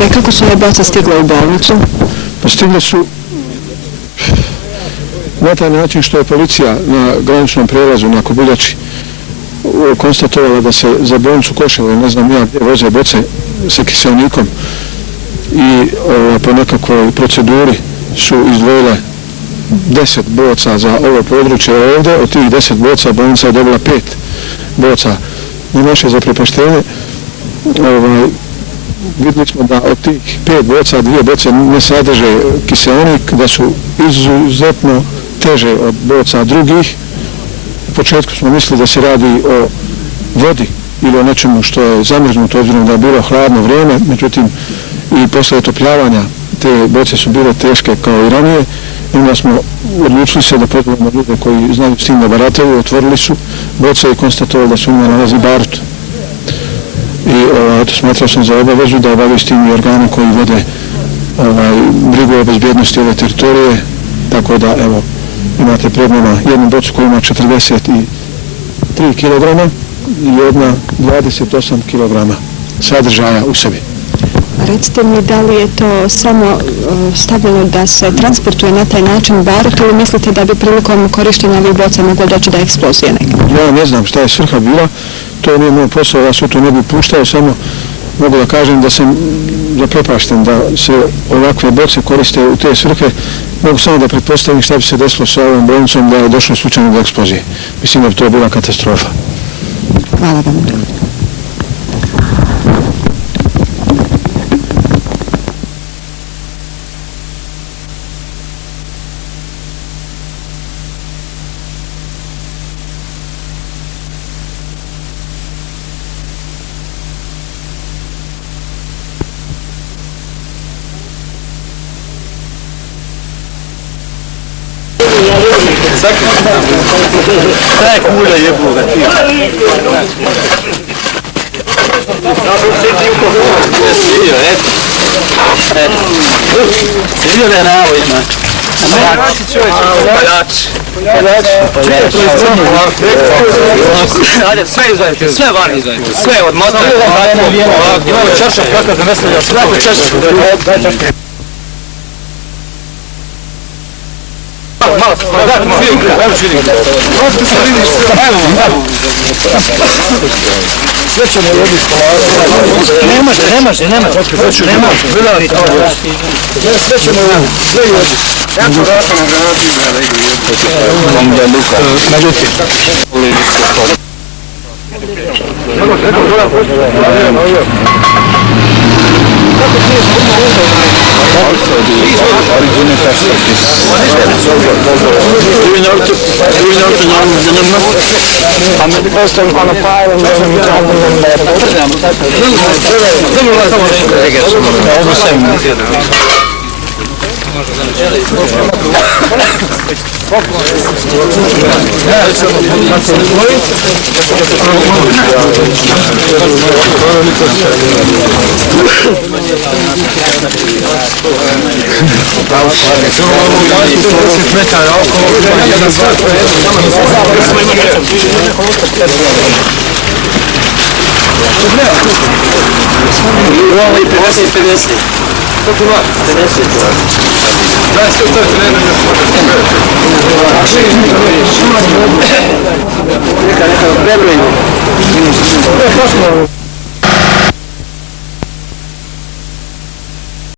Doktore, kako su ove boce stigle u bolnicu? Pa stigle su na taj način što je policija na graničnom prijelazu na Kobuljači konstatovala da se za bolnicu Koševo, ne znam ja gdje, voze boce sa kiseonikom i po nekakvoj proceduri su izdvojile 10 boca za ovo područje ovdje. Od tih 10 boca bolnica je dobila 5 boca. Na naše zaprepaštenje vidjeli smo da od tih 5 boca 2 boce ne sadrže kiseonik, da su izuzetno teže od boca drugih. U početku smo mislili da se radi o vodi ili o nečemu što je zamrznuto, obzirom da je bilo hladno vrijeme, međutim i posle otopljavanja te boce su bile teške kao i ranije. I onda smo odlučili se da pozovemo ljude koji znaju s tim da barataju, otvorili su boce i konstatovali da su u njima nalazi barut. I smatrao sam za obavezu da obavijestim i organe koji vode brigu o bezbjednosti ove teritorije, tako da evo imate pred nama jednu bocu koja ima 43 kg i jedna 28 kg sadržaja u sebi. Recite mi, da li je to samo stavljeno da se transportuje na taj način barut ili mislite da bi prilikom korištenja ovih boca moglo doći do eksplozije neke? Ja ne znam šta je svrha bila, to nije moj posao, ja se to ne bi puštao, samo mogu da kažem da sam zaprepašten da se ovakve boce koriste u te svrhe. Mogu samo da pretpostavim šta bi se desilo sa ovom bolnicom da je došlo slučajno do eksplozije. Mislim da bi to bila katastrofa. Hvala vam. Daj kulja jeboga ti. Svidio ne ravo ima. Ajde, sve izvajte, sve van izvajte. Sve od mosta. Imamo čaršak kakav da nestavlja. Sve od čaršak. Malo, sve ćemo jediti polako. Ne može. Sve ćemo jediti, sve jediti. Ja ću vrata na granati da idu jediti. Međutim. Also the original text of this. Do you know the number? I'm the first time on a file and then we talk All the same. Koliko ima? 50. Daj se u toj trenu da se neka prebrojimo.